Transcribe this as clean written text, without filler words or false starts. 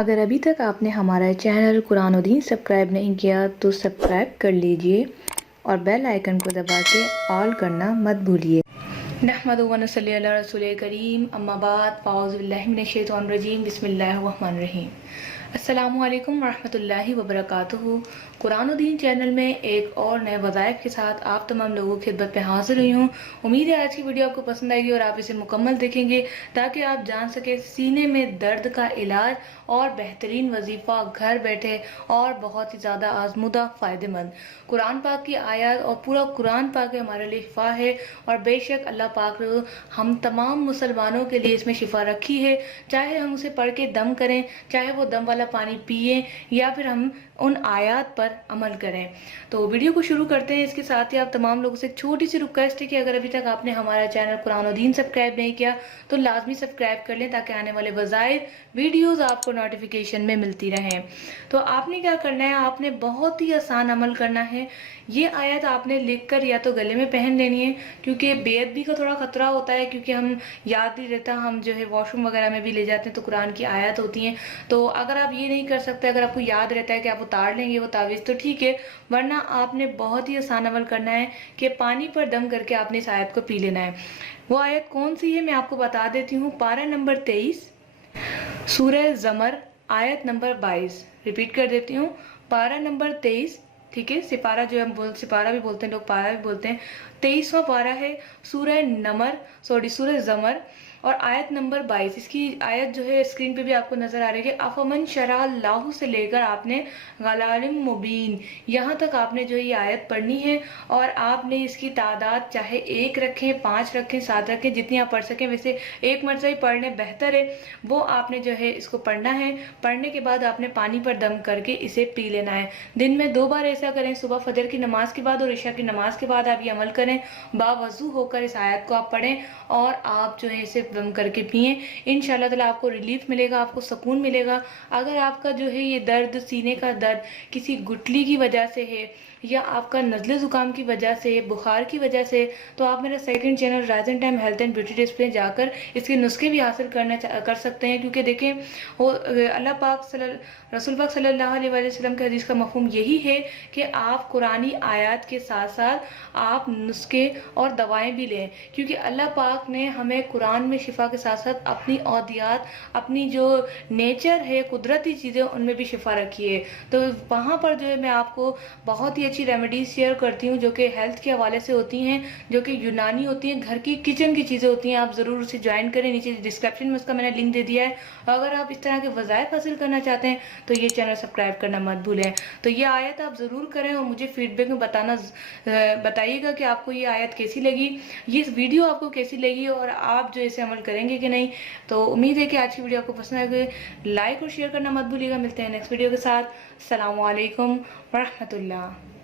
अगर अभी तक आपने हमारा चैनल कुरान और दीन सब्सक्राइब नहीं किया तो सब्सक्राइब कर लीजिए और बेल आइकन को दबा के ऑल करना मत भूलिए। नहमदु व नसल्ली अला रसूलिल करीम, अम्मा बाद, फ़ाऊज़ु बिल्लाहि मिनश शैतानिर रजीम, बिस्मिल्लाहिर रहमानिर रहीम। अस्सलामु अलैकुम वरहमतुल्लाहि वबरकातुहू। कुरान और दीन चैनल में एक और नए वज़ाइफ के साथ आप तमाम लोगों की खिदमत में हाजिर हुई हूँ। उम्मीद है आज की वीडियो आपको पसंद आएगी और आप इसे मुकम्मल देखेंगे ताकि आप जान सके सीने में दर्द का इलाज और बेहतरीन वजीफ़ा घर बैठे और बहुत ही ज़्यादा आजमुदा फ़ायदेमंद। कुरान पाक की आयत और पूरा कुरान पाक हमारे लिए शिफा है और बेशक अल्लाह पाक हम तमाम मुसलमानों के लिए इसमें शिफा रखी है। चाहे हम उसे पढ़ के दम करें, चाहे वो दम वाला पानी पिए या फिर हम उन आयात पर अमल करें। तो वीडियो को शुरू करते हैं। इसके साथ ही आप तमाम लोगों से एक छोटी सी रिक्वेस्ट है कि अगर अभी तक आपने हमारा चैनल कुरान और दीन सब्सक्राइब नहीं किया तो लाजमी सब्सक्राइब कर लें ताकि आने वाले वज़ाइफ वीडियोस आपको नोटिफिकेशन में मिलती रहें। तो आपने क्या करना है, आपने बहुत ही आसान अमल करना है। ये आयत आपने लिखकर या तो गले में पहन लेनी है, क्योंकि बेअदबी का थोड़ा खतरा होता है, क्योंकि हम याद नहीं रहता, हम जो है वॉशरूम वगैरह में भी ले जाते हैं तो कुरान की आयत होती हैं। तो अगर आप ये नहीं कर सकते, अगर आपको याद रहता है कि आप उतार लेंगे वो तावीज़ तो ठीक है, वरना आपने बहुत ही आसान अमल करना है कि पानी पर दम करके आपने इस आयत को पी लेना है। वो आयत कौन सी है मैं आपको बता देती हूँ। पारा नंबर 23 सूरह ज़मर आयत नंबर 22। रिपीट कर देती हूँ, पारा नंबर 23, ठीक है। सिपारा जो हम सिपारा भी बोलते हैं लोग, पारा भी बोलते हैं। 23वां पारा है सूरह ज़मर और आयत नंबर 22। इसकी आयत जो है स्क्रीन पे भी आपको नजर आ रही है। अफमन शराअल्लाहु से लेकर आपने गलालिम मुबीन यहाँ तक आपने जो ये आयत पढ़नी है और आपने इसकी तादाद चाहे 1 रखें, 5 रखें, 7 रखें, जितनी आप पढ़ सकें। वैसे एक मरतबा ही पढ़ लें बेहतर है। वो आपने जो है इसको पढ़ना है। पढ़ने के बाद आपने पानी पर दम करके इसे पी लेना है। दिन में 2 बार ऐसा करें, सुबह फजर की नमाज के बाद और इशा की नमाज के बाद आप ये अमल करें। बावजू होकर इस आयत को आप पढ़ें और आप जो है इसे दम करके पिए। इंशाल्लाह ताला आपको रिलीफ मिलेगा, आपको सुकून मिलेगा। अगर आपका जो है ये दर्द, सीने का दर्द किसी गुठली की वजह से है या आपका नज़ले ज़ुकाम की वजह से, बुखार की वजह से, तो आप मेरा second channel rising time health and beauty tips पे जाकर इसके नुस्खे भी हासिल कर सकते हैं। क्योंकि देखें, वो अल्लाह पाक रसूल पाक सल्लल्लाहु अलैहि वसल्लम के हदीस का मफ़हूम यही है कि आप कुरानी आयत के साथ साथ आप नुस्खे और दवाएं भी लें, क्योंकि अल्लाह पाक ने हमें कुरान में शिफा के साथ साथ अपनी औदियात, अपनी जो नेचर है, कुदरती चीज़ें, उनमें भी शिफा रखी है। तो वहाँ पर जो है मैं आपको बहुत ही अच्छी रेमेडीज शेयर करती हूँ जो कि हेल्थ के हवाले से होती हैं, जो कि यूनानी होती हैं, घर की किचन की चीज़ें होती हैं। आप ज़रूर उसे ज्वाइन करें, नीचे डिस्क्रिप्शन में उसका मैंने लिंक दे दिया है। अगर आप इस तरह के वज़ाइफ हासिल करना चाहते हैं तो ये चैनल सब्सक्राइब करना मत भूलें। तो ये आयत आप ज़रूर करें और मुझे फीडबैक में बताइएगा कि आपको ये आयत कैसी लगी, ये वीडियो आपको कैसी लगी और आप जो इसे अमल करेंगे कि नहीं। तो उम्मीद है कि आज की वीडियो आपको पसंद आएगी। लाइक और शेयर करना मत भूलिएगा। मिलते हैं नेक्स्ट वीडियो के साथ। अस्सलामु अलैकुम वरहमतुल्लाह।